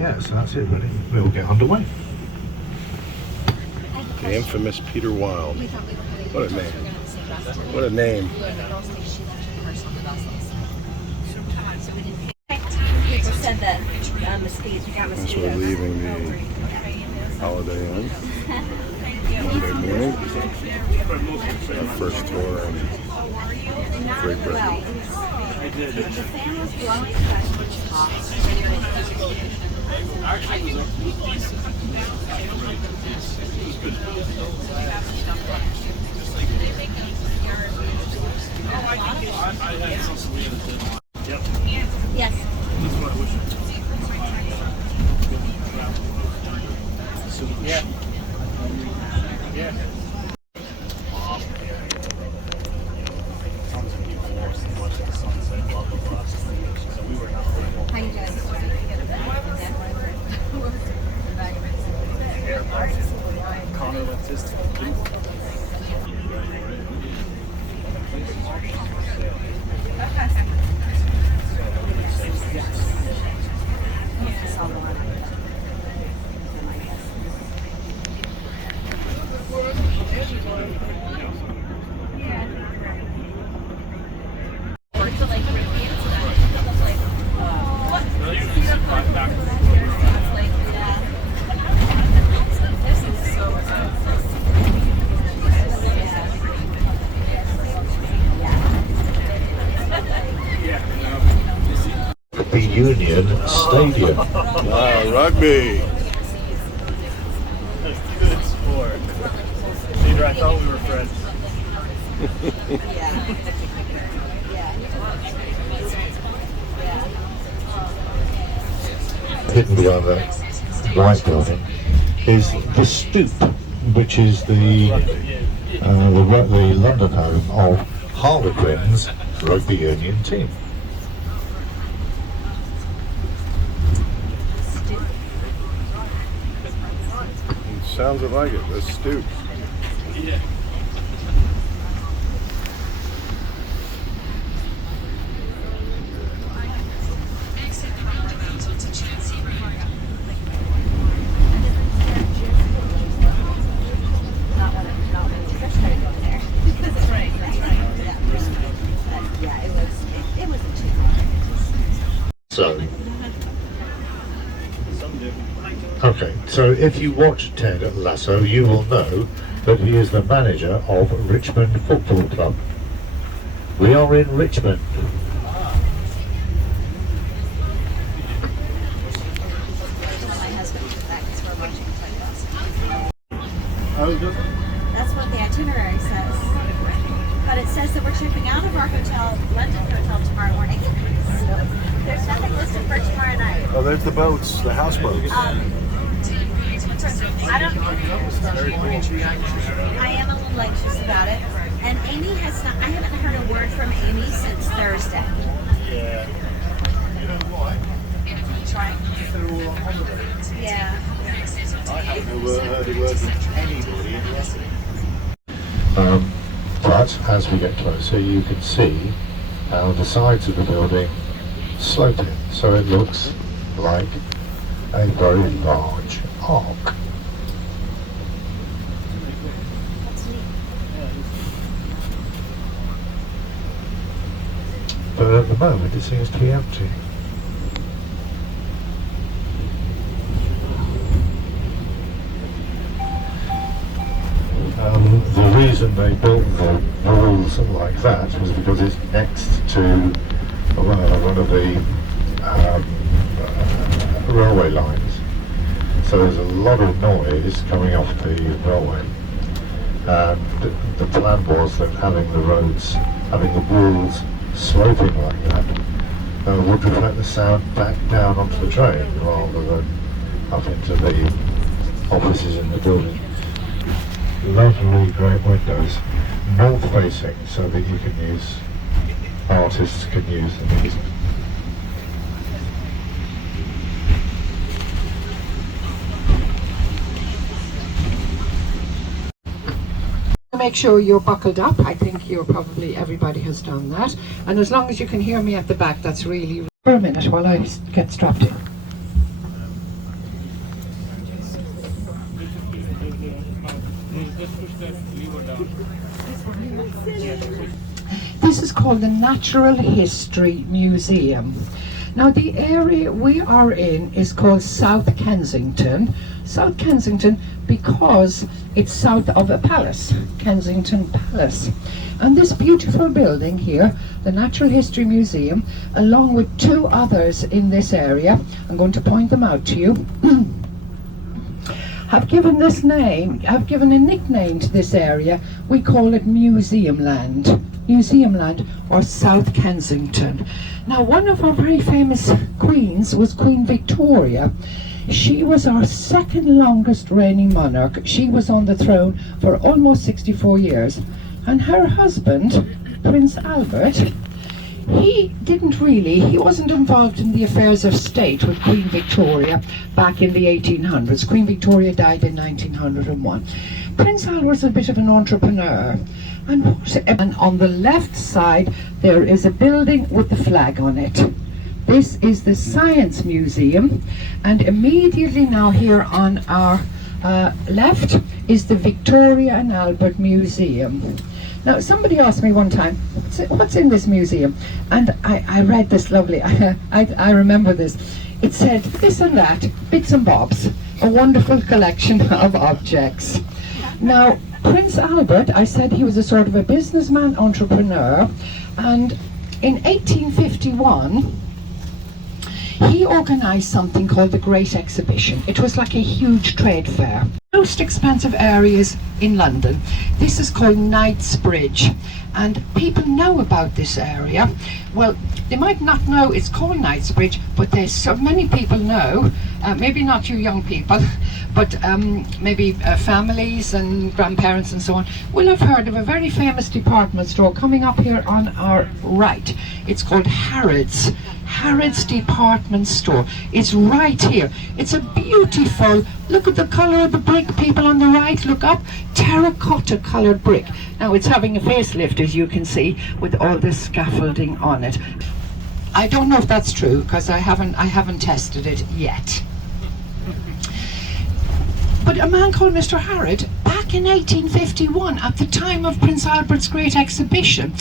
yeah, so that's it really. We'll get underway. The infamous Peter Wilde. What a name. What a name. People said that mosquitoes got As we're leaving the Holiday Inn Monday morning, our first tour in Great Britain. Yes. Yeah. Yeah. How you doing? Connor left his The Union Stadium. Wow, rugby. good sport. Peter, I thought we were friends. Hidden behind that white building is the Stoop, which is the London home of Harlequins rugby union team. Sounds like it. The Stoop. Yeah. So, okay, so if you watch Ted Lasso, you will know that he is the manager of Richmond Football Club. We are in Richmond. That's what the itinerary says. But it says that we're checking out of our hotel, London hotel, tomorrow morning. So there's nothing listed for tomorrow night. Oh, there's the boats, the houseboats. I don't. I am a little anxious about it, and Amy has not. I haven't heard a word from Amy since Thursday. Yeah. Right. Yeah. I haven't heard a word from anybody in Leicester. But as we get closer, you can see how the sides of the building slope in, so it looks like a very large arc. But at the moment it seems to be empty. The reason they built the walls like that was because it's next to one of the railway lines. So there's a lot of noise coming off the railway. And the plan was that having the walls sloping like that would reflect the sound back down onto the train rather than up into the offices in the building. Lovely great windows, north facing, so that you can use, artists can use them easily. Make sure you're buckled up. I think everybody has done that. And as long as you can hear me at the back, that's really... For a minute while I get strapped in. This is called the Natural History Museum. Now the area we are in is called South Kensington. South Kensington because it's south of a palace, Kensington Palace. And this beautiful building here, the Natural History Museum, along with two others in this area, I'm going to point them out to you, have given this name, have given a nickname to this area. We call it Museum Land. Museum Land, or South Kensington. Now, one of our very famous queens was Queen Victoria. She was our second longest reigning monarch. She was on the throne for almost 64 years. And her husband, Prince Albert, he wasn't involved in the affairs of state with Queen Victoria back in the 1800s. Queen Victoria died in 1901. Prince Albert's a bit of an entrepreneur. And on the left side, there is a building with the flag on it. This is the Science Museum, and immediately now here on our left is the Victoria and Albert Museum. Now, somebody asked me one time, what's in this museum? And I read this lovely, I remember this. It said this and that, bits and bobs, a wonderful collection of objects. Now, Prince Albert, I said he was a sort of a businessman, entrepreneur, and in 1851, he organised something called the Great Exhibition. It was like a huge trade fair. Most expensive areas in London. This is called Knightsbridge, and people know about this area. Well, they might not know it's called Knightsbridge, but there's so many people know, maybe not you young people, but maybe families and grandparents and so on, will have heard of a very famous department store coming up here on our right. It's called Harrods department store. It's right here. It's a beautiful, look at the colour of the brick, people on the right, look up, terracotta coloured brick. Now it's having a facelift, as you can see, with all this scaffolding on it. I don't know if that's true because I haven't tested it yet. But a man called Mr. Harrod, back in 1851, at the time of Prince Albert's Great Exhibition,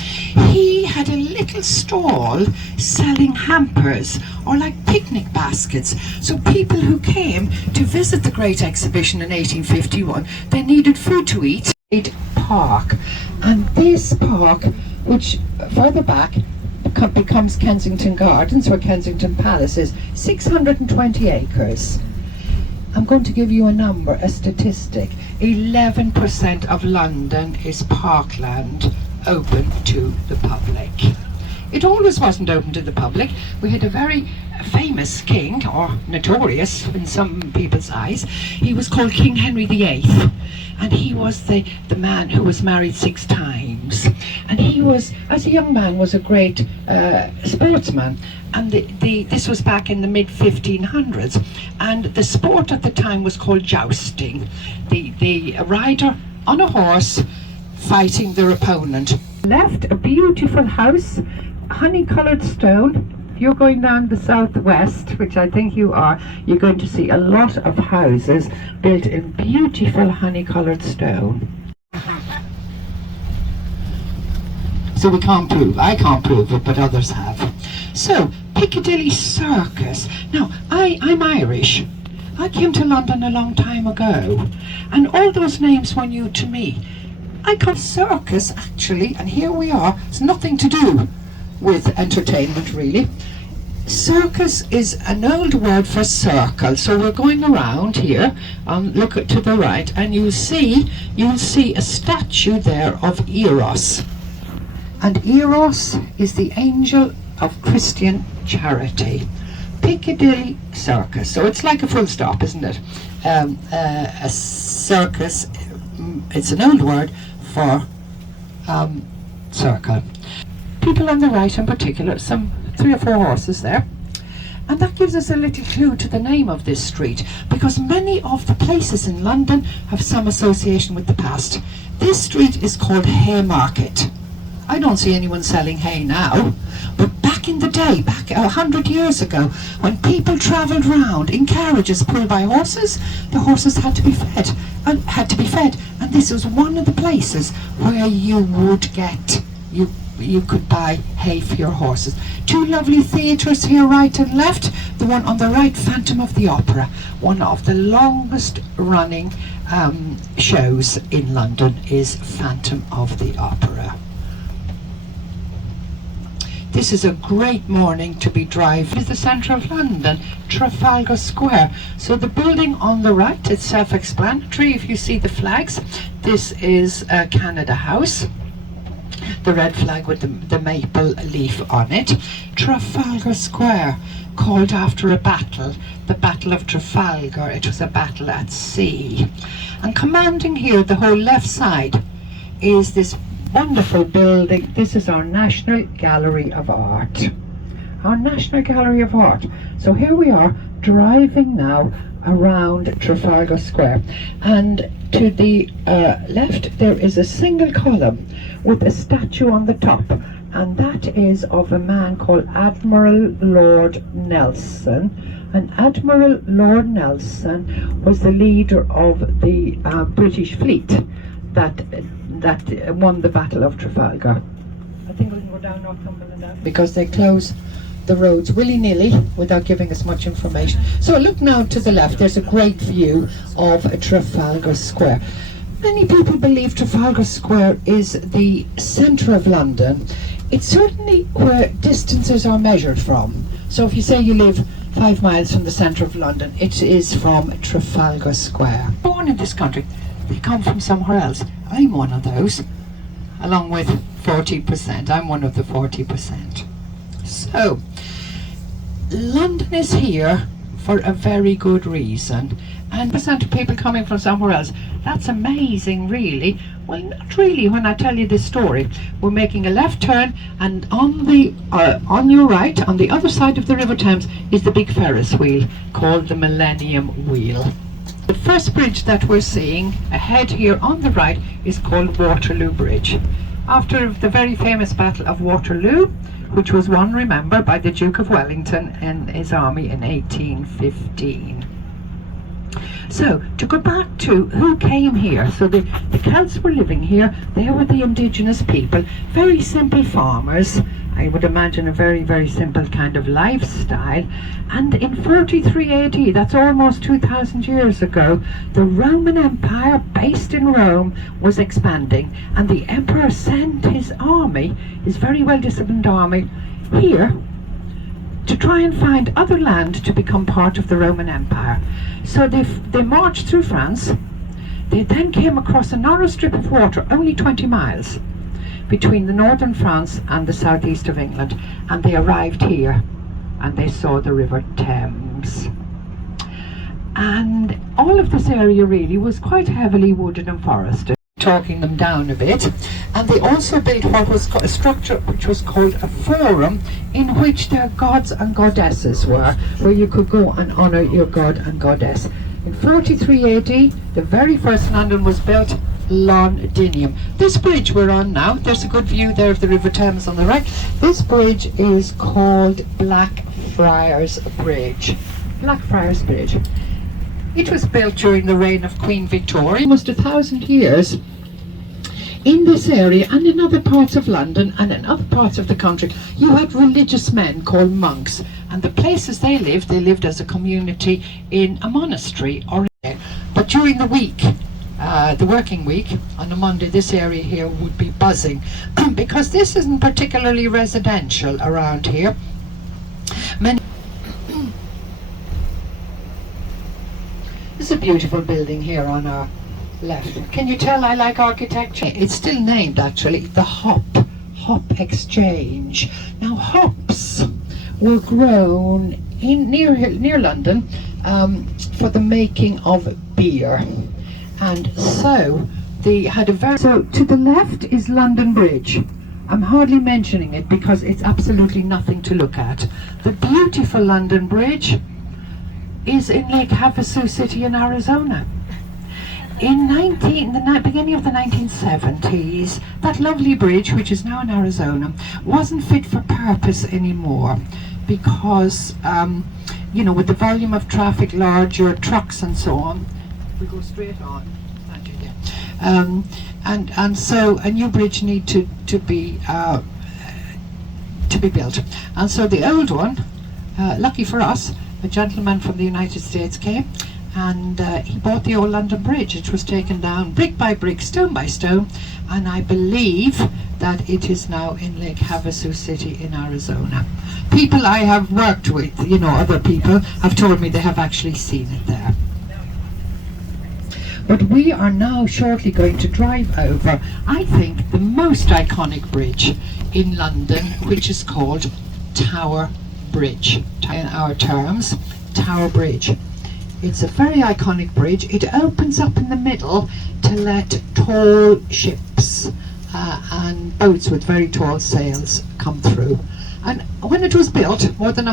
he had a little stall selling hampers, or like picnic baskets. So people who came to visit the Great Exhibition in 1851, they needed food to eat. Park. And this park, which further back becomes Kensington Gardens, where Kensington Palace is, 620 acres. I'm going to give you a number, a statistic. 11% of London is parkland open to the public. It always wasn't open to the public. We had a very famous king, or notorious in some people's eyes. He was called King Henry VIII, and he was the man who was married 6 times. And he was, as a young man, was a great sportsman. And this was back in the mid-1500s, and the sport at the time was called jousting. The rider on a horse fighting their opponent. Left a beautiful house, honey-coloured stone. If you're going down the southwest, which I think you are, you're going to see a lot of houses built in beautiful honey-coloured stone. So we can't prove, I can't prove it, but others have. So, Piccadilly Circus. Now, I'm Irish. I came to London a long time ago, and all those names were new to me. I come circus, actually, and here we are. It's nothing to do with entertainment, really. Circus is an old word for circle. So we're going around here, look to the right, and you'll see a statue there of Eros. And Eros is the angel of Christian charity. Piccadilly Circus. So it's like a full stop, isn't it? A circus, it's an old word for circle. People on the right in particular, some 3 or 4 horses there. And that gives us a little clue to the name of this street, because many of the places in London have some association with the past. This street is called Haymarket. I don't see anyone selling hay now, but back in the day, back 100 years ago, when people travelled round in carriages pulled by horses, the horses had to be fed, and And this was one of the places where you would get, you could buy hay for your horses. Two lovely theatres here, right and left. The one on the right, Phantom of the Opera, one of the longest running shows in London is Phantom of the Opera. This is a great morning to be driving. This is the centre of London, Trafalgar Square. So the building on the right, it's self-explanatory if you see the flags. This is Canada House, the red flag with the maple leaf on it. Trafalgar Square, called after a battle, the Battle of Trafalgar. It was a battle at sea. And commanding here, the whole left side, is this wonderful building. This is our National Gallery of Art. Our National Gallery of Art. So here we are driving now around Trafalgar Square, and to the left there is a single column with a statue on the top, and that is of a man called Admiral Lord Nelson. And Admiral Lord Nelson was the leader of the British fleet that won the Battle of Trafalgar. I think we can go down Northumberland now, because they close the roads willy-nilly without giving us much information. So look now to the left, there's a great view of Trafalgar Square. Many people believe Trafalgar Square is the centre of London. It's certainly where distances are measured from. So if you say you live 5 miles from the centre of London, it is from Trafalgar Square. Born in this country, they come from somewhere else. I'm one of those, along with 40%. I'm one of the 40%. So, London is here for a very good reason. And percent of people coming from somewhere else. That's amazing, really. Well, not really when I tell you this story. We're making a left turn, and on your right, on the other side of the River Thames, is the big Ferris wheel called the Millennium Wheel. The first bridge that we're seeing ahead here on the right is called Waterloo Bridge. After the very famous Battle of Waterloo, which was won, remember, by the Duke of Wellington and his army in 1815. So, to go back to who came here, so the Celts were living here. They were the indigenous people, very simple farmers. I would imagine a very, very simple kind of lifestyle. And in 43 AD, that's almost 2,000 years ago, the Roman Empire, based in Rome, was expanding. And the emperor sent his army, his very well-disciplined army, here to try and find other land to become part of the Roman Empire. So they marched through France. They then came across a narrow strip of water, only 20 miles, between the northern France and the southeast of England, and they arrived here and they saw the River Thames. And all of this area really was quite heavily wooded and forested, talking them down a bit. And they also built what was a structure which was called a forum, in which their gods and goddesses were, where you could go and honour your god and goddess. In 43 AD, the very first London was built, Londinium. This bridge we're on now, there's a good view there of the River Thames on the right. This bridge is called Blackfriars Bridge. Blackfriars Bridge. It was built during the reign of Queen Victoria, almost 1,000 years. In this area and in other parts of London and in other parts of the country, you had religious men called monks, and the places they lived as a community in a monastery or but during the week, the working week, on a Monday, this area here would be buzzing because this isn't particularly residential around here. This is a beautiful building here on our left. Can you tell I like architecture? It's still named, actually, the Hop Exchange. Now, hops were grown in near London for the making of beer. And so they had a very... So to the left is London Bridge. I'm hardly mentioning it because it's absolutely nothing to look at. The beautiful London Bridge is in Lake Havasu City in Arizona. In the beginning of the 1970s, that lovely bridge, which is now in Arizona, wasn't fit for purpose anymore because, you know, with the volume of traffic, larger trucks and so on, we go straight on. And so a new bridge need to be built. And so the old one, lucky for us, a gentleman from the United States came, and he bought the old London Bridge. It was taken down brick by brick, stone by stone, and I believe that it is now in Lake Havasu City in Arizona. People I have worked with, other people have told me they have actually seen it there. But we are now shortly going to drive over, I think, the most iconic bridge in London, which is called Tower Bridge. In our terms, Tower Bridge. It's a very iconic bridge. It opens up in the middle to let tall ships and boats with very tall sails come through. And when it was built, more than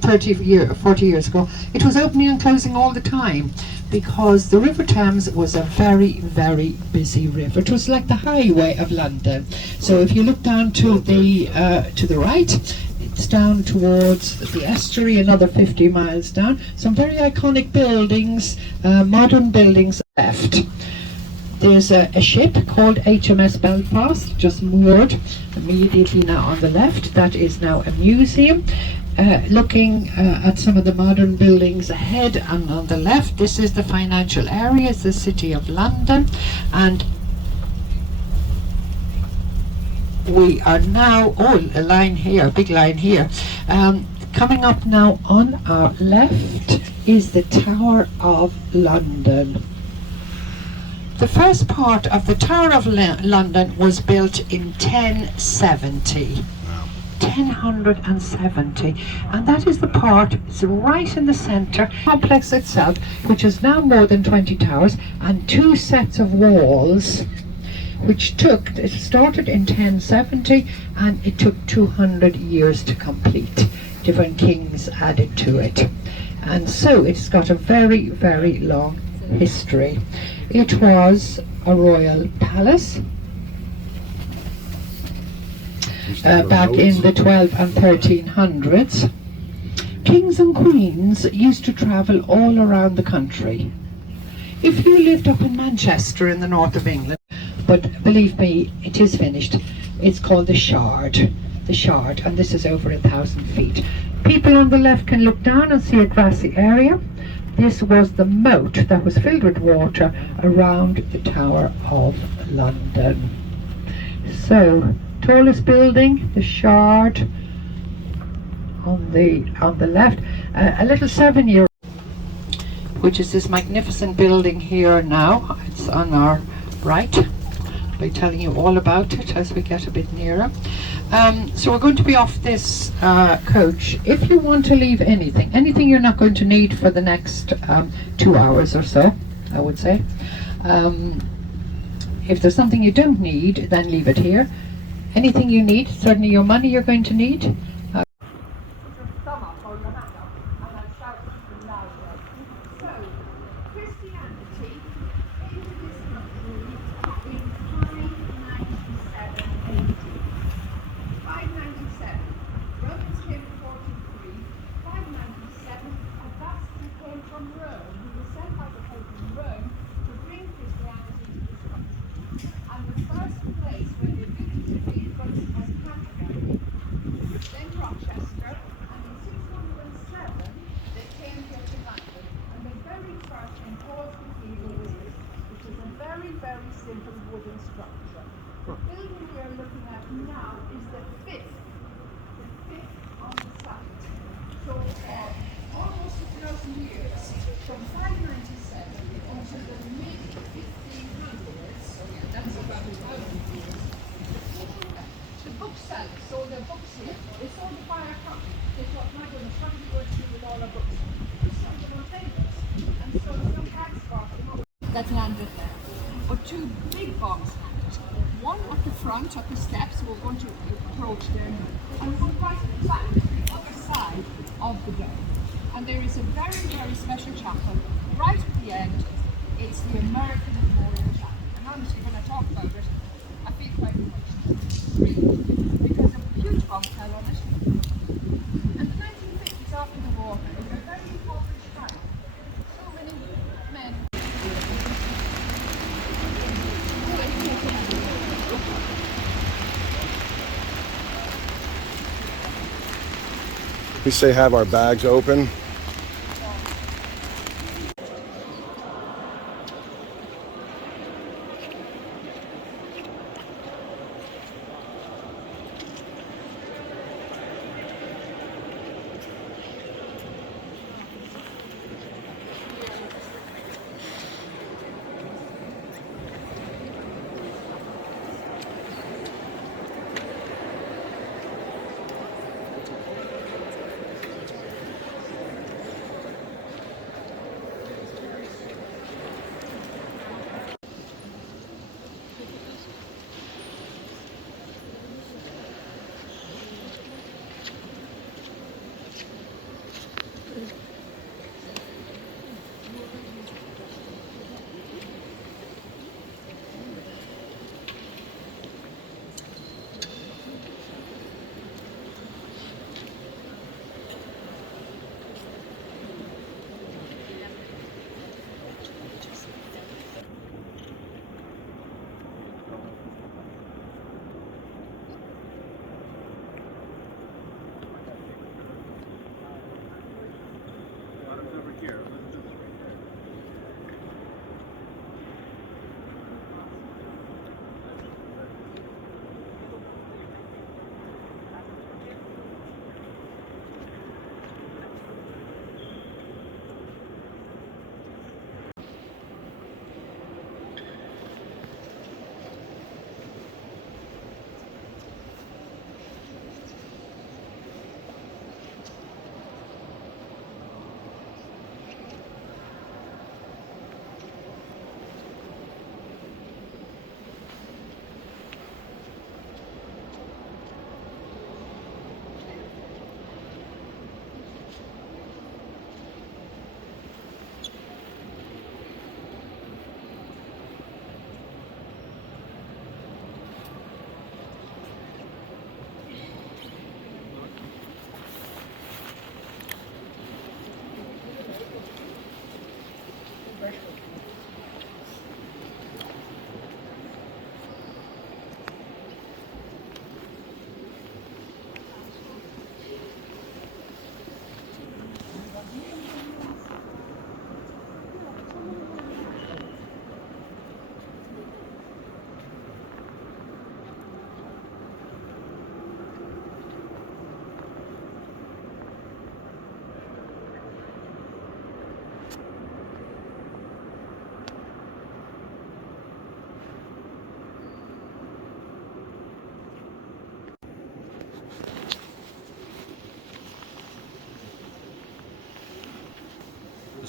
40 years ago, it was opening and closing all the time, because the River Thames was a very, very busy river. It was like the highway of London. So if you look down to the right, it's down towards the estuary, another 50 miles down. Some very iconic buildings, modern buildings left. There's a ship called HMS Belfast, just moored immediately now on the left. That is now a museum. Looking at some of the modern buildings ahead and on the left, this is the financial area, it's the City of London, and we are now, a line here, a big line here. Coming up now on our left is the Tower of London. The first part of the Tower of London was built in 1070. 1070, and that is the part, it's right in the centre. Complex itself, which is now more than 20 towers and 2 sets of walls, it started in 1070 and it took 200 years to complete. Different kings added to it, and so it's got a very, very long history. It was a royal palace. Back in the 12 and 1300s. Kings and queens used to travel all around the country. If you lived up in Manchester in the north of England, but believe me, it is finished, it's called the Shard, and this is over 1,000 feet. People on the left can look down and see a grassy area. This was the moat that was filled with water around the Tower of London. So, tallest building, the Shard, on the left. A little 7-year, which is this magnificent building here now. It's on our right. I'll be telling you all about it as we get a bit nearer. So we're going to be off this coach. If you want to leave anything you're not going to need for the next 2 hours or so, I would say. If there's something you don't need, then leave it here. Anything you need, certainly your money you're going to need. That's landed there. But 2 big bombs landed. One at the front of the steps, we're going to approach them, and one right at the back, the other side of the dome. And there is a very, very special chapel right at the end. It's the American Memorial Chapel. And honestly, when I talk about it, I feel quite emotional, because a huge bomb fell on it. And the 1950s, after the war, it was a very impoverished time. So many men. We say have our bags open.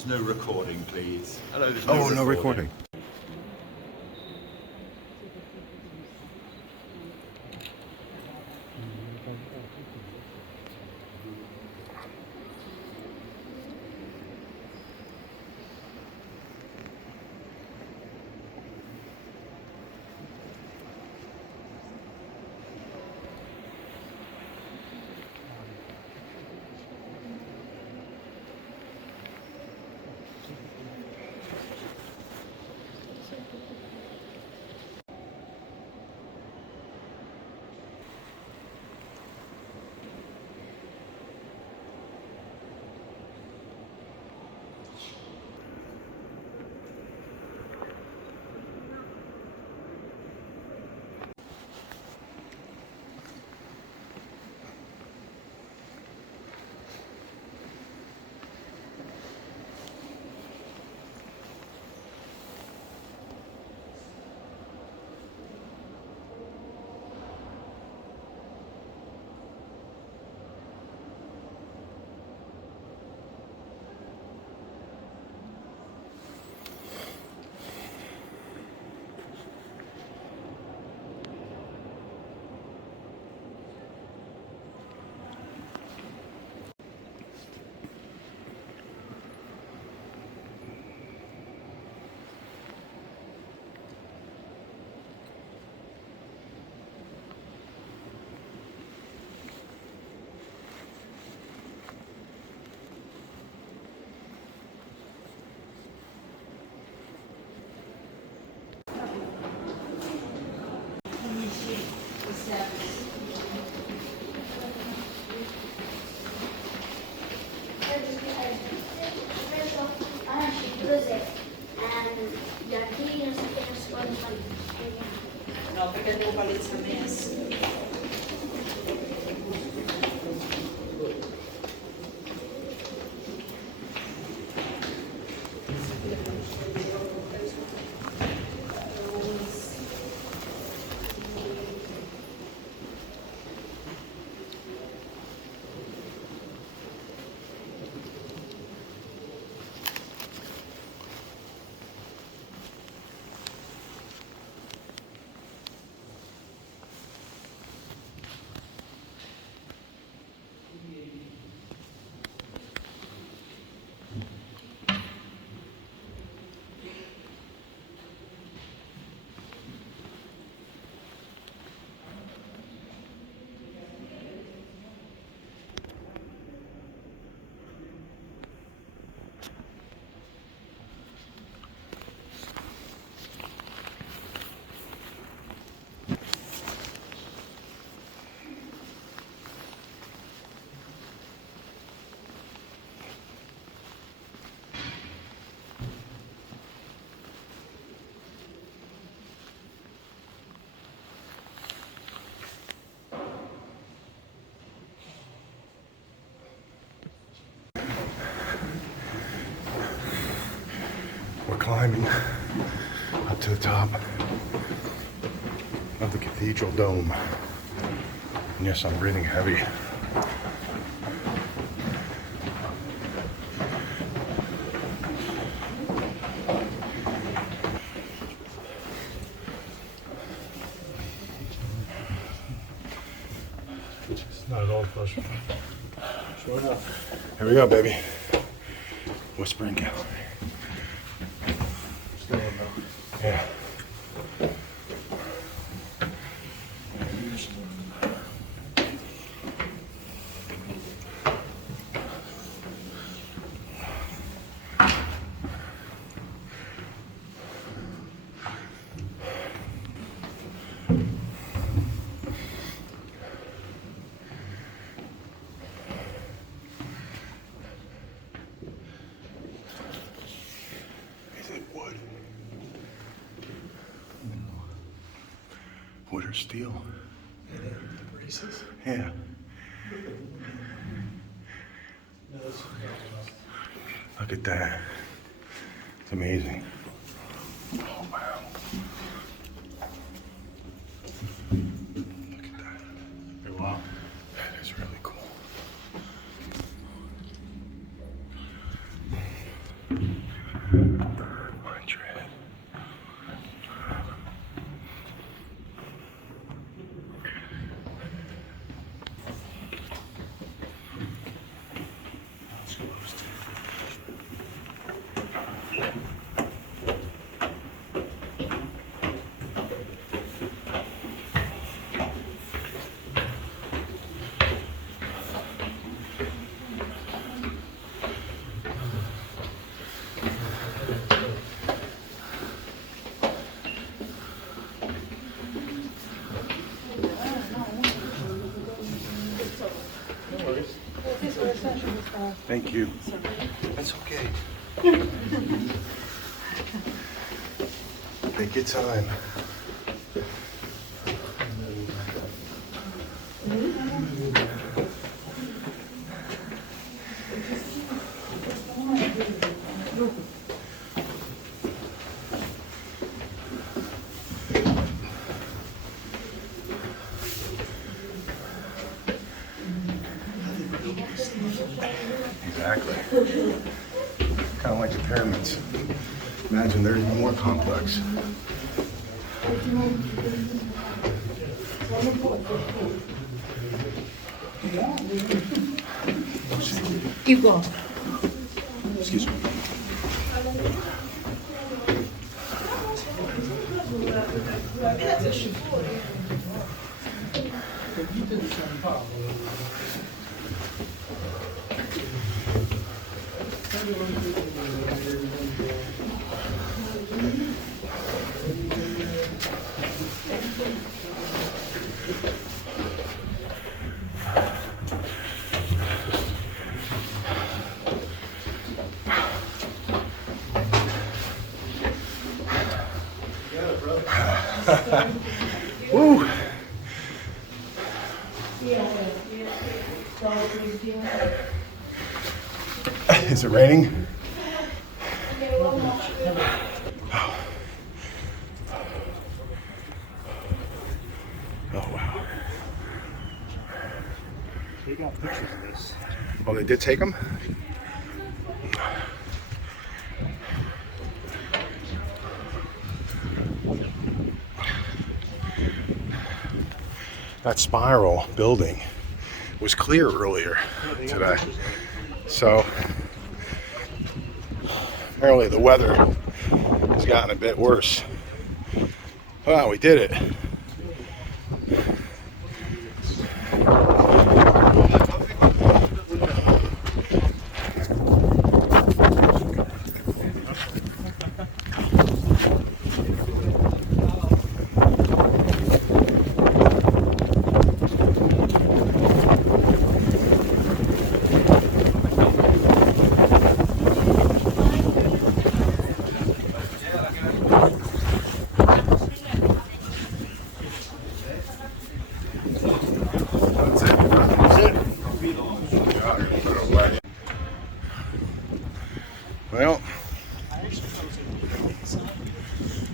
There's no recording, please. Hello, there's Oh, no recording. while it's a mess. We're climbing up to the top of the cathedral dome. And yes, I'm breathing heavy. It's not at all pressure. Sure enough. Here we go, baby. Whispering gallery. Still in though. Yeah. Is it wood? Wood or steel? Yeah. Look at that. It's amazing. Oh, wow. Look at that. Wow. That is really cool. Watch your head. Thank you. That's okay. Take your time. Exactly. Kind of like the pyramids. Imagine they're even more complex. Keep going. Excuse me. Woo! Is it raining? Oh wow. They got pictures of this. Oh, they did take them? That spiral building was clear earlier today. So apparently the weather has gotten a bit worse. Well, we did it. Well,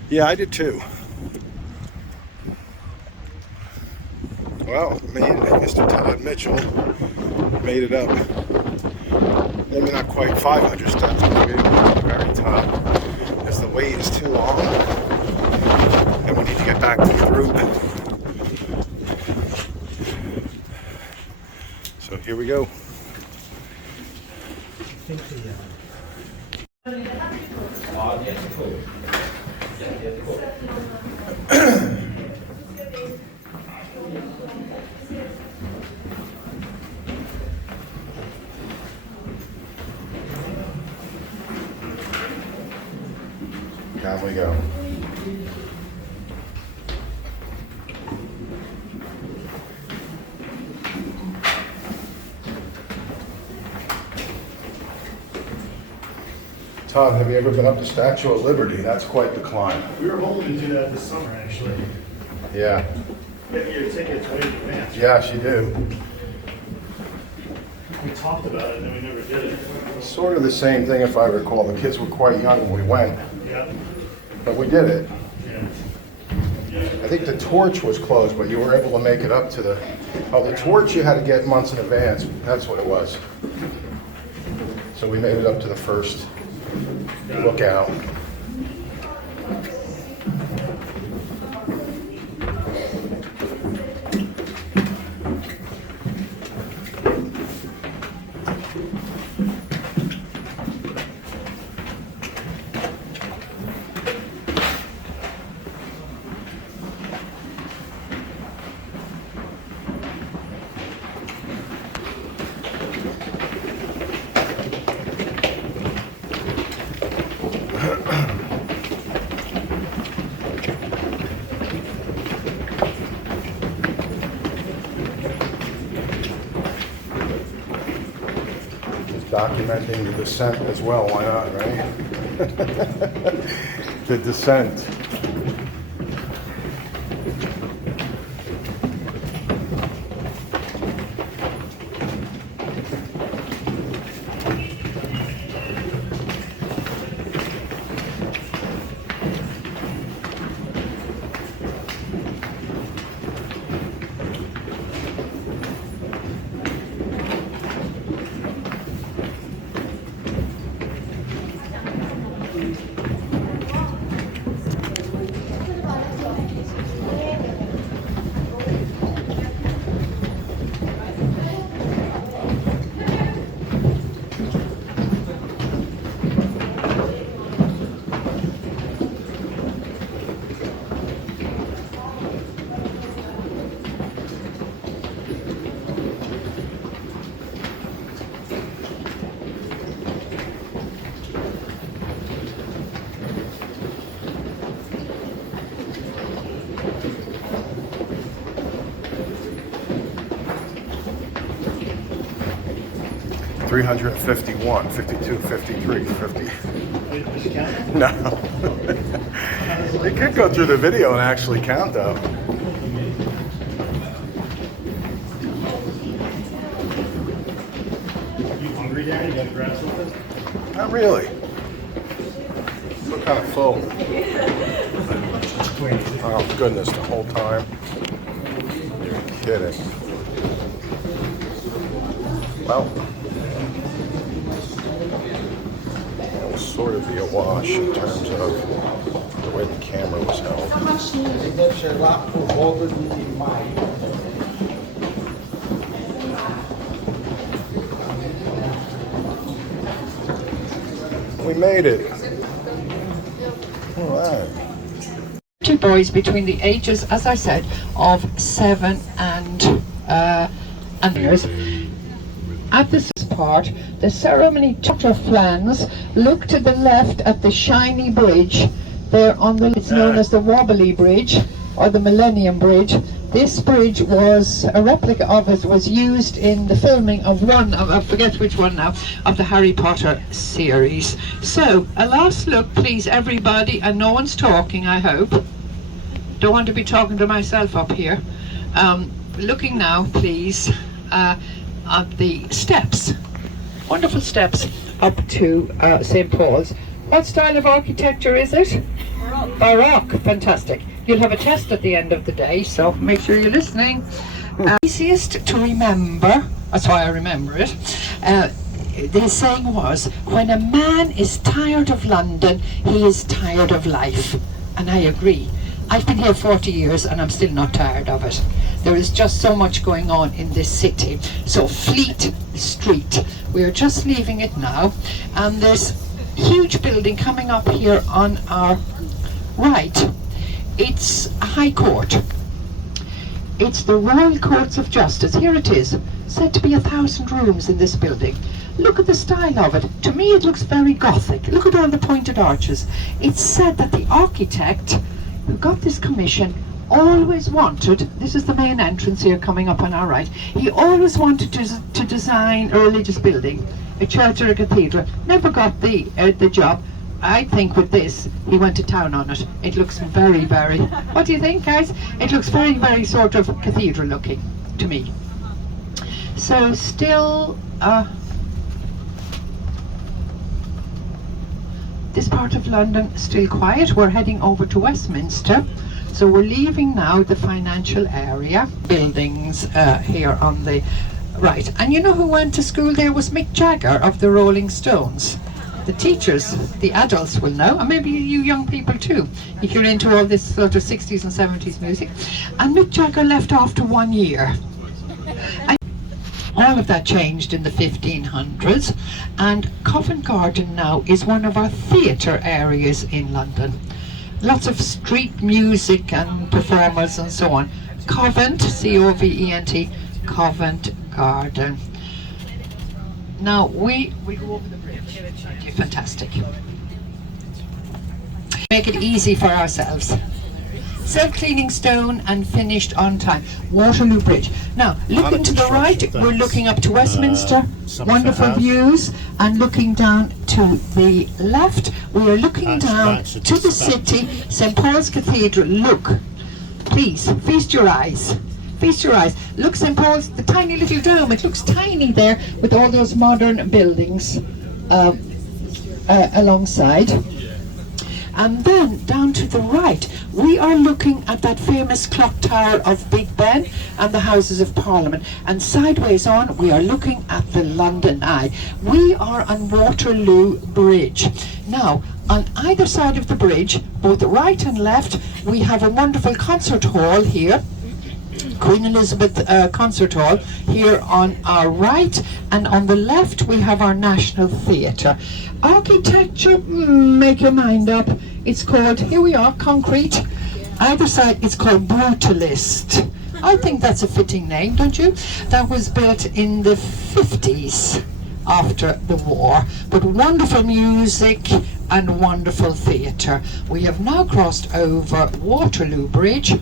yeah, I did too. Well, me and Mr. Todd Mitchell made it up. Maybe not quite 500 steps, but we made it to the very top. Because the wait is too long, and we need to get back to the group. So here we go. Down we go. Todd, have you ever been up to Statue of Liberty? That's quite the climb. We were hoping to do that this summer, actually. Yeah. Get your tickets way in advance. Yes, you do. We talked about it and then we never did it. Sort of the same thing, if I recall. The kids were quite young when we went, Yeah. but we did it. Yeah. I think the torch was closed, but you were able to make it up to the... Oh, the torch you had to get months in advance. That's what it was. So we made it up to the first lookout. Documenting the descent as well, why not, right? The descent. $351, 52, 53, 50. Did you count? No. You could go through the video and actually count though. Not really. We're kind of full. Oh goodness, the whole time. You're kidding. Well, it will sort of be a wash in terms of the way the camera was held. We made it. All right. Two boys between the ages, as I said, of 7 and years. At this part, the ceremony took of flans. Look to the left at the shiny bridge. There on the, it's known as the Wobbly Bridge or the Millennium Bridge. This bridge was a replica of it, was used in the filming of one of, I forget which one now, of the Harry Potter series. So, a last look please everybody, and no one's talking I hope. Don't want to be talking to myself up here. Looking now please at the steps. Wonderful steps up to St. Paul's. What style of architecture is it? Baroque. Fantastic. You'll have a test at the end of the day, so make sure you're listening. Easiest to remember, that's why I remember it. The saying was, when a man is tired of London, he is tired of life. And I agree. I've been here 40 years and I'm still not tired of it. There is just so much going on in this city. So Fleet Street, we're just leaving it now, and there's a huge building coming up here on our right. It's a High Court. It's the Royal Courts of Justice. Here it is, said to be 1,000 rooms in this building. Look at the style of it. To me it looks very Gothic. Look at all the pointed arches. It's said that the architect who got this commission always wanted, this is the main entrance here coming up on our right, he always wanted to design a religious building, a church or a cathedral. Never got the job. I think with this, he went to town on it. It looks very, very, what do you think guys? It looks very, very sort of cathedral looking to me. So still, this part of London still quiet. We're heading over to Westminster. So we're leaving now the financial area. Buildings here on the right. And you know who went to school there was Mick Jagger of the Rolling Stones. The teachers, the adults will know, and maybe you young people too, if you're into all this sort of 60s and 70s music. And Mick Jagger left after 1 year. All of that changed in the 1500s, and Covent Garden now is one of our theatre areas in London. Lots of street music and performers and so on. Covent, C-O-V-E-N-T, Covent Garden. Now we go over the bridge. Fantastic. Make it easy for ourselves. Self-cleaning stone and finished on time. Waterloo Bridge. Now, looking to the right, we're looking up to Westminster. Wonderful views. And looking down to the left, we are looking down to the city, St. Paul's Cathedral. Look, please, feast your eyes. Feast your eyes. Look, St. Paul's, the tiny little dome. It looks tiny there with all those modern buildings alongside. And then down to the right, we are looking at that famous clock tower of Big Ben and the Houses of Parliament. And sideways on, we are looking at the London Eye. We are on Waterloo Bridge. Now, on either side of the bridge, both right and left, we have a wonderful concert hall here. Queen Elizabeth Concert Hall here on our right, and on the left we have our National Theatre. Architecture, make your mind up. It's called, here we are, concrete. Either side it's called Brutalist. I think that's a fitting name, don't you? That was built in the 50s after the war, but wonderful music and wonderful theatre. We have now crossed over Waterloo Bridge.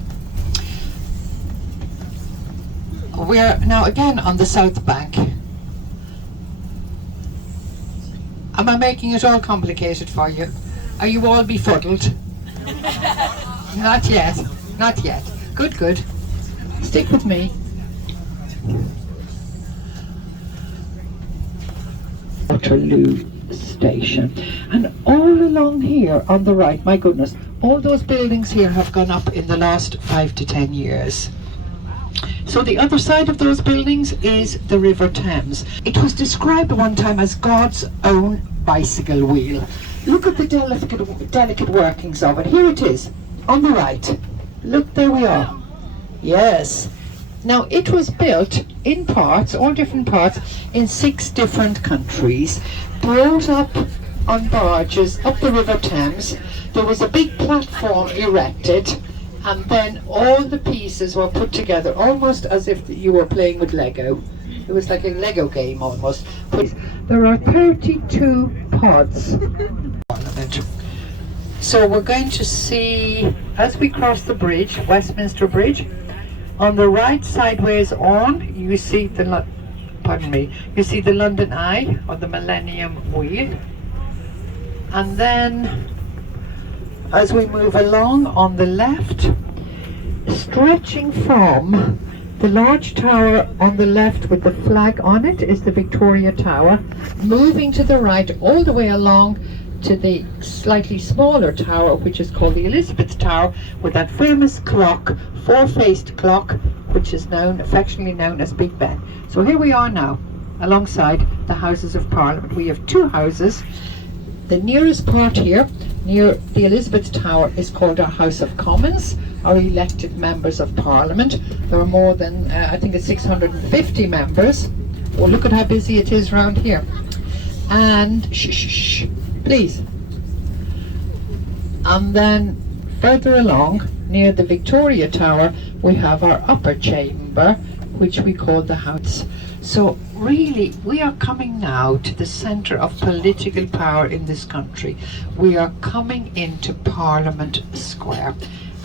We're now again on the south bank. Am I making it all complicated for you? Are you all befuddled? Not yet, not yet. Good, good. Stick with me. Waterloo Station. And all along here on the right, my goodness, all those buildings here have gone up in the last 5 to 10 years. So the other side of those buildings is the River Thames. It was described one time as God's own bicycle wheel. Look at the delicate workings of it. Here it is, on the right. Look, there we are. Yes. Now, it was built in parts, all different parts, in 6 different countries, brought up on barges up the River Thames. There was a big platform erected, and then all the pieces were put together, almost as if you were playing with Lego. It was like a Lego game almost. There are 32 pods. So we're going to see, as we cross the bridge, Westminster Bridge, on the right sideways on, you see the, you see the London Eye, or the Millennium Wheel. And then, as we move along on the left, stretching from the large tower on the left with the flag on it is the Victoria Tower, moving to the right all the way along to the slightly smaller tower, which is called the Elizabeth Tower, with that famous clock, 4-faced clock, which is affectionately known as Big Ben. So here we are now, alongside the Houses of Parliament. We have 2 houses. The nearest part here, near the Elizabeth Tower, is called our House of Commons, our elected members of Parliament. There are more than, I think it's 650 members. Well, look at how busy it is round here. And, shh, please. And then further along, near the Victoria Tower, we have our upper chamber, which we call the House. So really, we are coming now to the centre of political power in this country. We are coming into Parliament Square,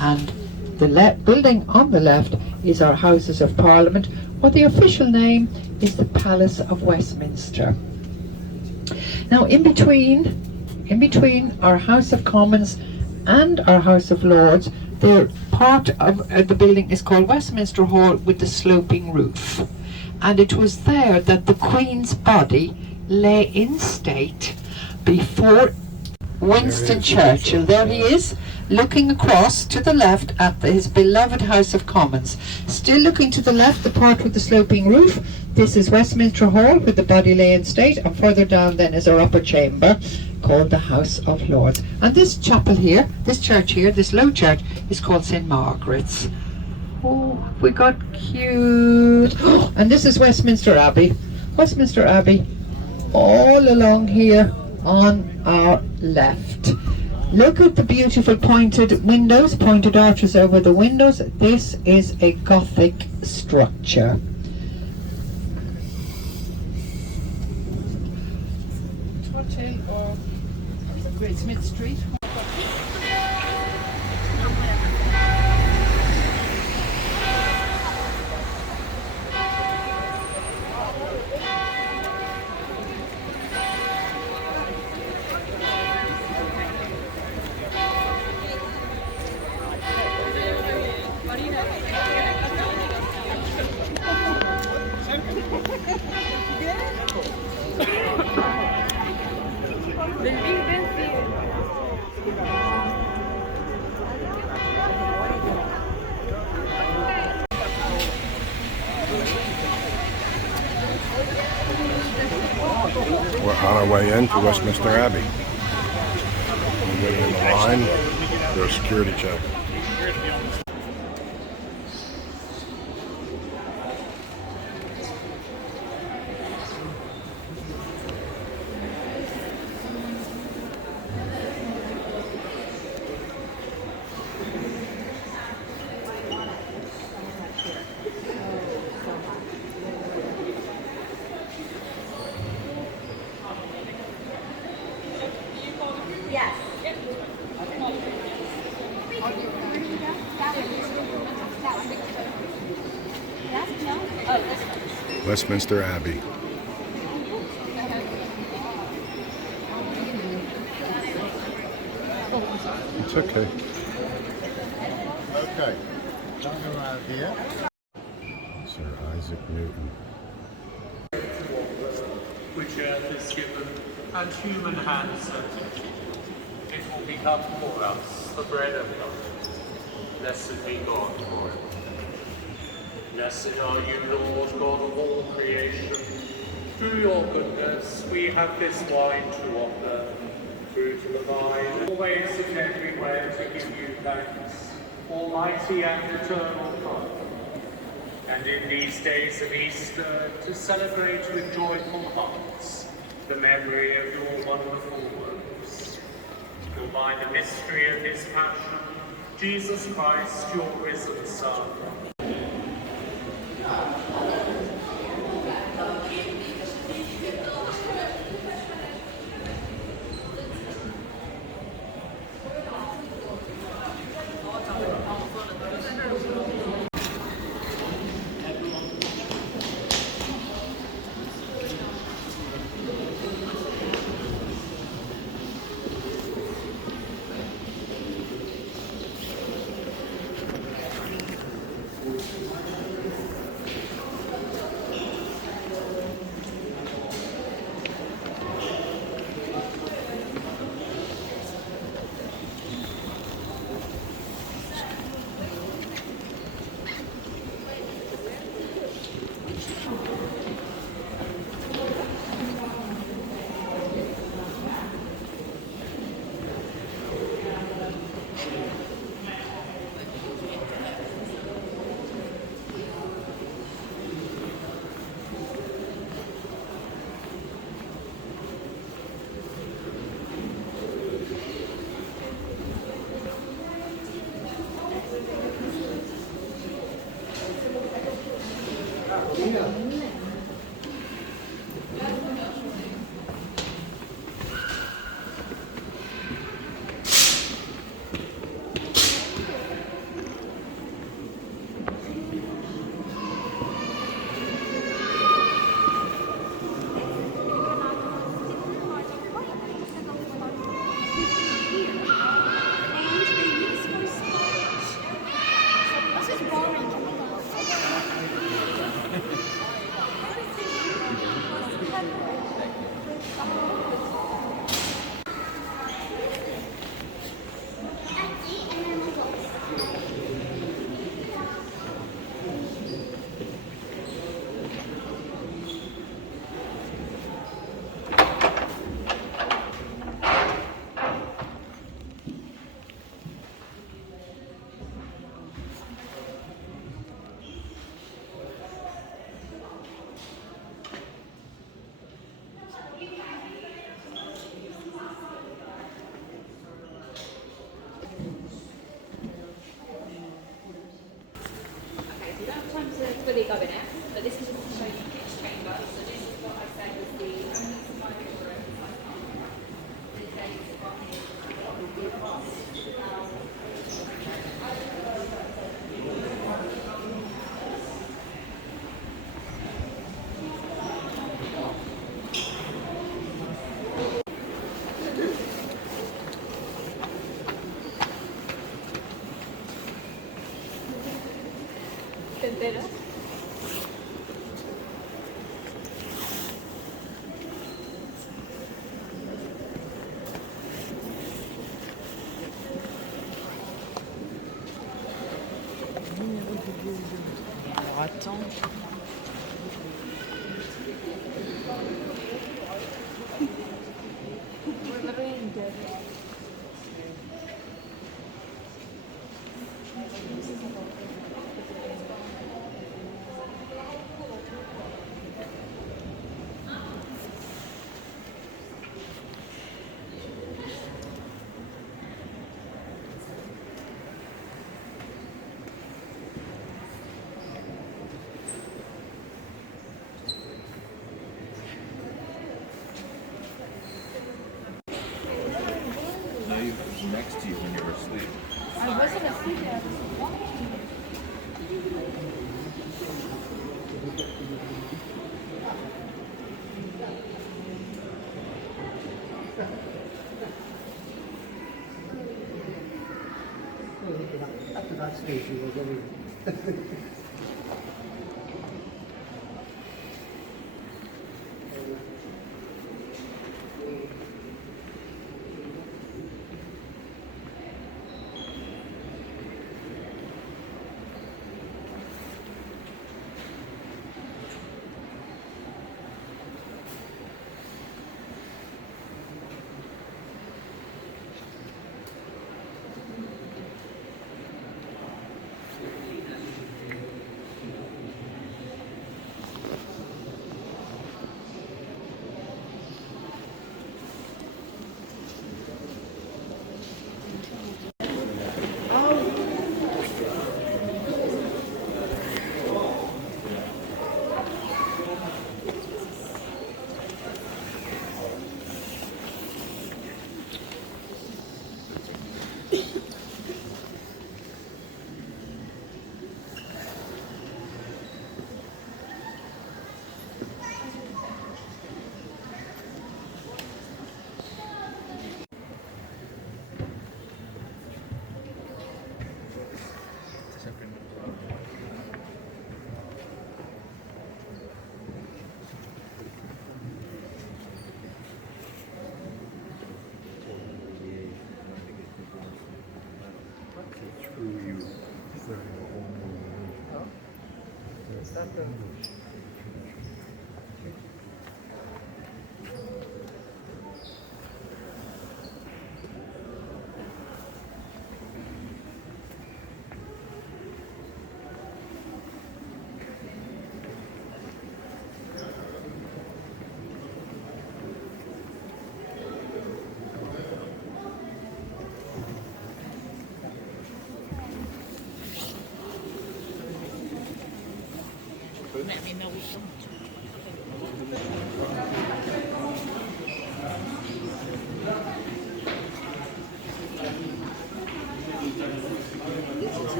and the building on the left is our Houses of Parliament, or the official name is the Palace of Westminster. Now, in between our House of Commons and our House of Lords, part of the building is called Westminster Hall with the sloping roof. And it was there that the Queen's body lay in state before Winston Churchill. There he is, looking across to the left at his beloved House of Commons. Still looking to the left, the part with the sloping roof. This is Westminster Hall, where the body lay in state, and further down then is our upper chamber, called the House of Lords. And this chapel here, this church here, this low church, is called St. Margaret's. Oh, we got cute. And this is Westminster Abbey. Westminster Abbey, all along here on our left. Look at the beautiful pointed windows, pointed arches over the windows. This is a Gothic structure. Hotel or Great Smith Street. We're on our way into Westminster Abbey. We're waiting in the line for a security check. Yes. Westminster Abbey. It's okay. Okay, down around here. Sir Isaac Newton. which earth has given, and human hands have made. It will become for us the bread of life. Blessed be God forever. Blessed are you, Lord God of all creation. Through your goodness, we have this wine to offer, fruit of the vine, always and everywhere to give you thanks, Almighty and eternal Father. And in these days of Easter, to celebrate with joyful hearts the memory of your wonderful works. For by the mystery of his passion, Jesus Christ, your risen Son, We don't have time to fully go in it, but this is just to show you each chamber. So this is what I said was the only surviving room. The dates are better. Attends. He was next to you when you were asleep. I wasn't asleep, I was watching. After that stage, you were going. Let me know which one.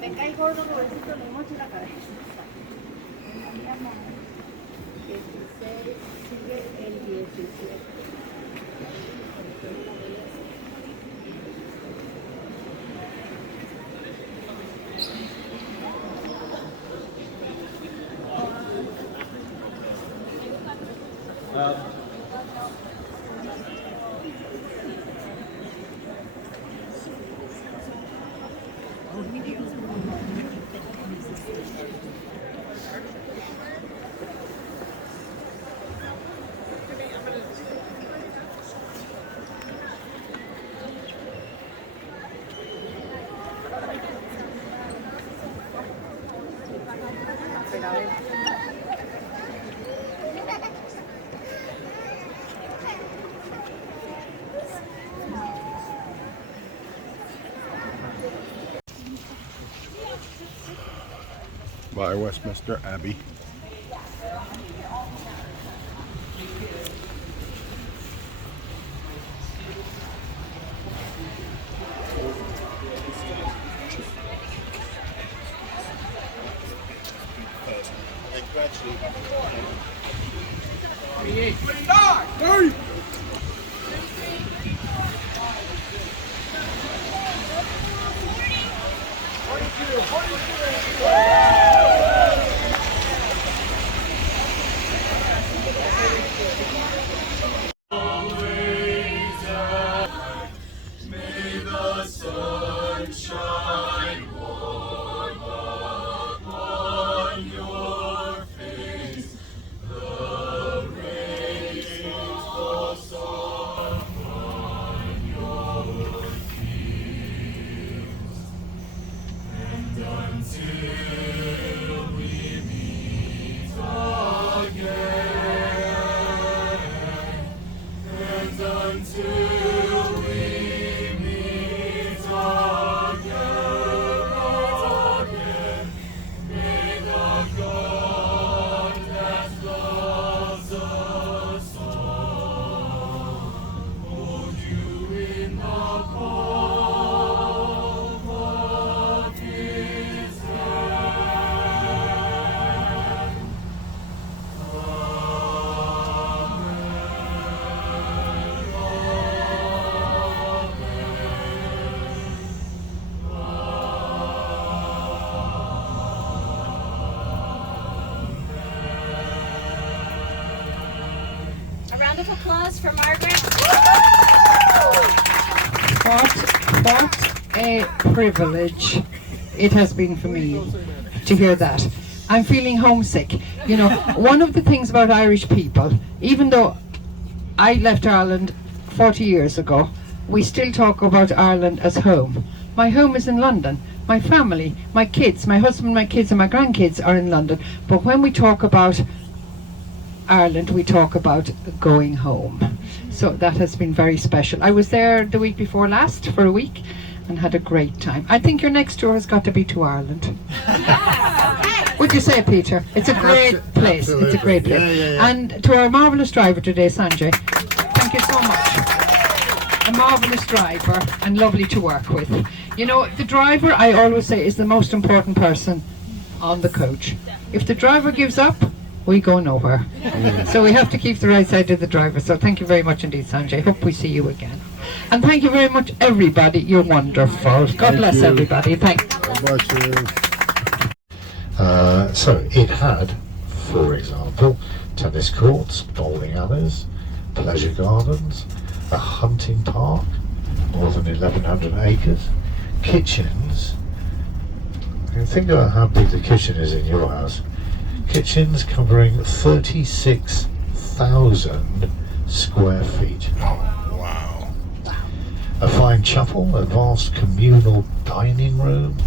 Venga y gordo, pobrecito, le mocho la cabeza. Sigue el 17. By Westminster Abbey. Round of applause for Margaret. What a privilege it has been for me to hear that. I'm feeling homesick. You know, one of the things about Irish people, even though I left Ireland 40 years ago, we still talk about Ireland as home. My home is in London. My family, my kids, my husband, my kids and my grandkids are in London. But when we talk about Ireland, we talk about going home. So that has been very special. I was there the week before last for a week and had a great time. I think your next tour has got to be to Ireland. Would you say, Peter? It's a great place. Absolutely. It's a great place. Yeah. And to our marvellous driver today, Sanjay, thank you so much. A marvellous driver and lovely to work with. You know, the driver, I always say, is the most important person on the coach. If the driver gives up, we go nowhere. So we have to keep the right side of the driver. So thank you very much indeed, Sanjay. Hope we see you again. And thank you very much, everybody. You're wonderful. God bless everybody. Thank you. So it had, for example, tennis courts, bowling alleys, pleasure gardens, a hunting park, more than 1,100 acres, kitchens. You can think about how big the kitchen is in your house. Kitchens covering 36,000 square feet. Wow. A fine chapel, a vast communal dining room,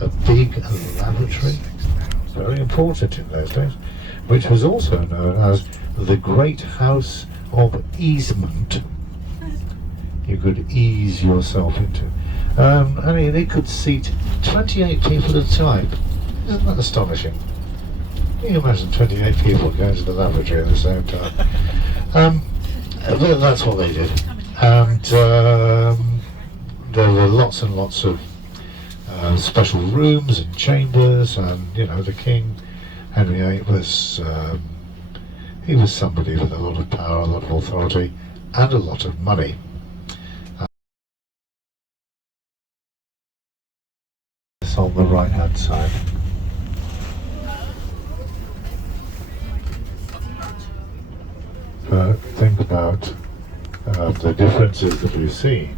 a big lavatory, very important in those days, which was also known as the Great House of Easement. You could ease yourself into. I mean, it could seat 28 people at a time. Isn't that astonishing? Can you imagine 28 people going to the lavatory at the same time? But that's what they did. And there were lots and lots of special rooms and chambers, and you know, the King, Henry VIII, was he was somebody with a lot of power, a lot of authority, and a lot of money. It's on the right hand side. Think about the differences that we see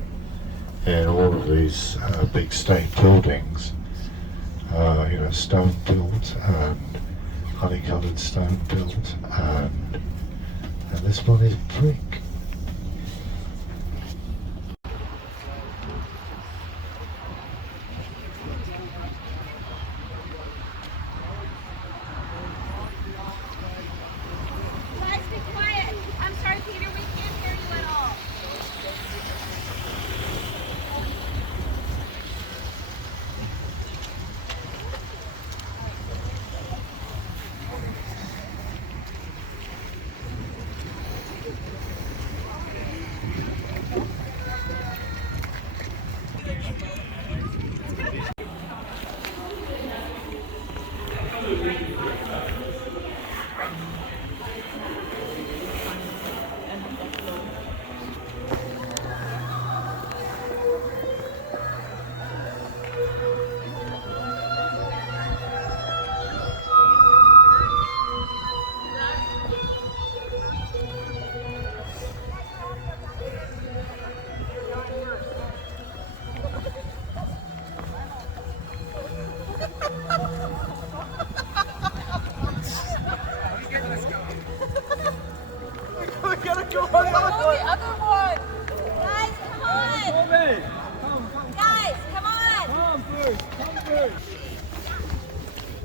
in all of these big state buildings. You know, stone built and honey-coloured stone built, and this one is brick. Guys, be quiet. I'm sorry, Peter, we can't hear you at all.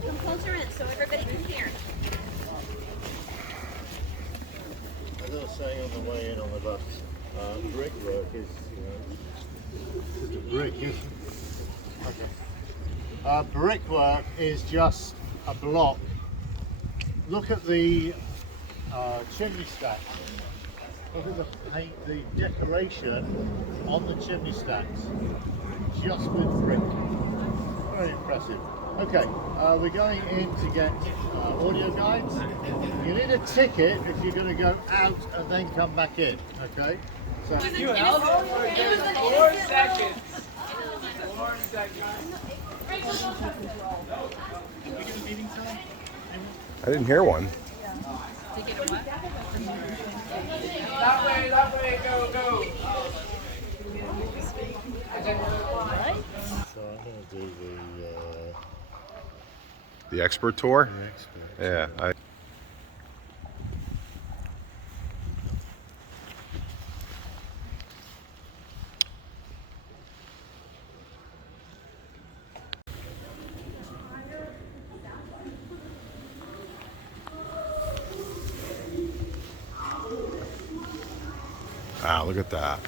Come closer in so everybody can hear. As I was saying on the way in on the bus, brickwork is, just a brick, okay. Brickwork is just a block. Look at the chimney stacks. Look at the paint, the decoration on the chimney stacks, just with brick. Very impressive. Okay, we're going in to get audio guides. You need a ticket if you're going to go out and then come back in. Okay. So. You held it for a good 4 seconds. 4 seconds. I didn't hear one. That way, go. So I'm going to do The expert tour? the expert. Yeah. Look at that.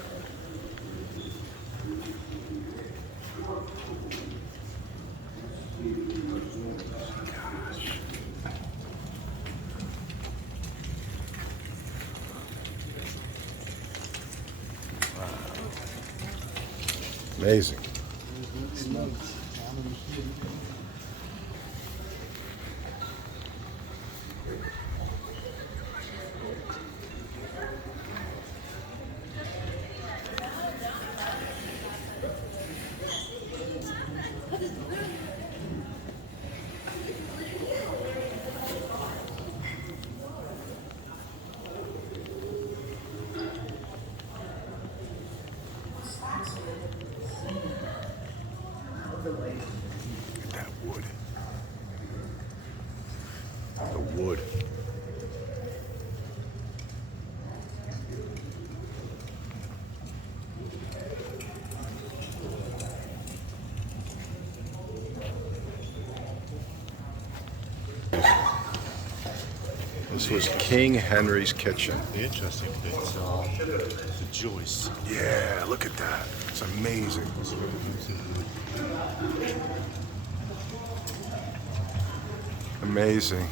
Amazing. This was King Henry's kitchen. The interesting bits are the joists. Yeah, look at that. It's amazing. Amazing.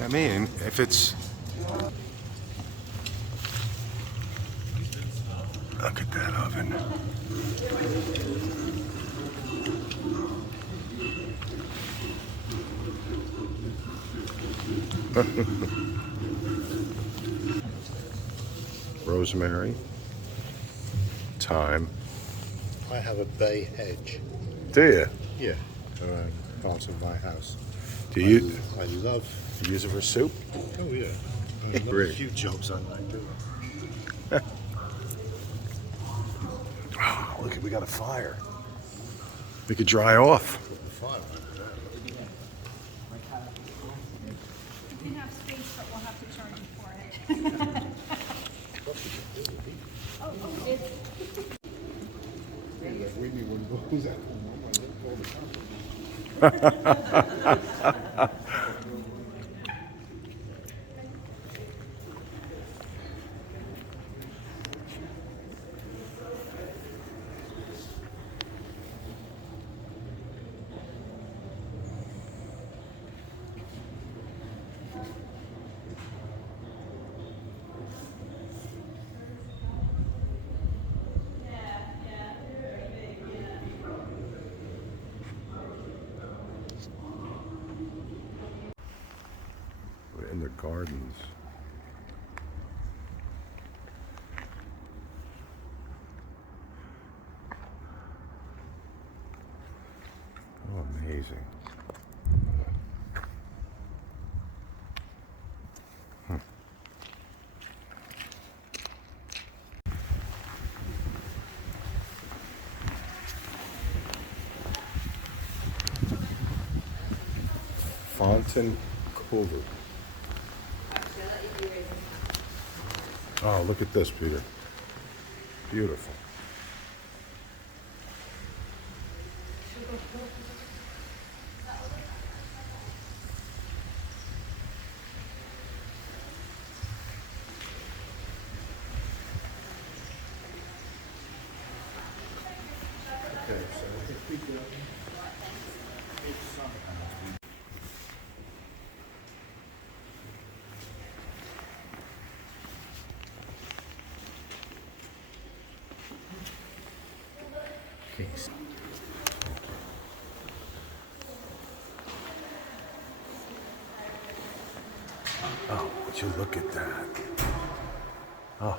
I mean, if it's... Look at that oven. Rosemary. Thyme. I have a bay hedge. Do you? Yeah, around part of my house. Do you? I love. You use it for soup? Oh yeah. I love Great. a few jobs I like doing. Oh, look, we got a fire. We could dry off. The fire went down. We have space, but we'll have to charge you for it. We're in the gardens. Oh, amazing. Fontaine Cover. Oh, look at this, Peter. Beautiful. Okay, so if we go, it's somehow. Oh, would you look at that? Oh.